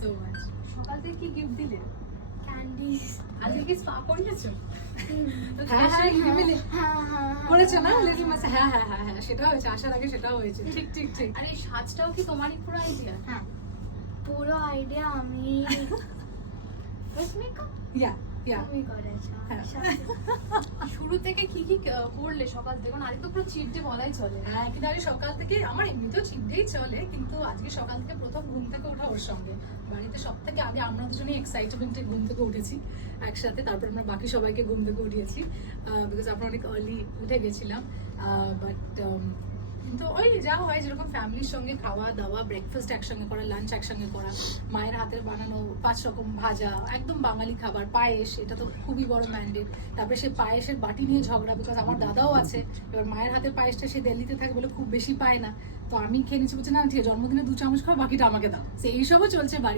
So much. সকাল থেকে কি গিফট দিলে? ক্যান্ডিজ। আজকে কি স্পা করিয়েছো? হ্যাঁ করেছো না লিটল মাস? হ্যাঁ হ্যাঁ হ্যাঁ হ্যাঁ, সেটাও হয়েছে, আসার আগে সেটাও হয়েছে। ঠিক ঠিক ঠিক। আর এই সাজটাও কি তোমারই পুরো আইডিয়া? হ্যাঁ, পুরো আইডিয়া আমি ইয়া ইয়া। তুমি করেছো। হ্যাঁ। শুরু থেকে কি কি করলে সকাল থেকে? কারণ আজকে তো পুরো চিট ডে বলাই চলে। হ্যাঁ, কিন্তু আজকে সকাল থেকে আমার এমনিতেও চিন্তেই চলে, কিন্তু আজকে সকাল থেকে প্রথম ঘুম থেকে ওঠা ওর সঙ্গে। বাড়িতে সব থেকে আগে আমরা দুজনেই এক্সাইটমেন্টে ঘুম থেকে উঠেছি একসাথে, তারপর আমরা বাকি সবাইকে ঘুম থেকে উঠিয়েছি, বিকজ আমরা অনেক আর্লি উঠে গেছিলাম। বাট কিন্তু ওই যা হয়, যেরকম ফ্যামিলির সঙ্গে খাওয়া দাওয়া, ব্রেকফাস্ট একসঙ্গে করা, লাঞ্চ একসঙ্গে করা, মায়ের হাতের বানানো 5 রকম ভাজা, একদম বাঙালি খাবার, পায়েস, এটা তো খুবই বড় ম্যান্ডেট। তারপরে সে পায়েসের বাটি নিয়ে ঝগড়া, বিকজ আমার দাদাও আছে, এবার মায়ের হাতের পায়েসটা সে দিল্লিতে থাকে বলে খুব বেশি পায় না, তো আমি খেয়ে নিচ্ছি, বলছে না ঠিক আছে, জন্মদিনে 2 চামচ খাও, বাকিটা আমাকে দাও। এইসবও চলছে বাড়ি।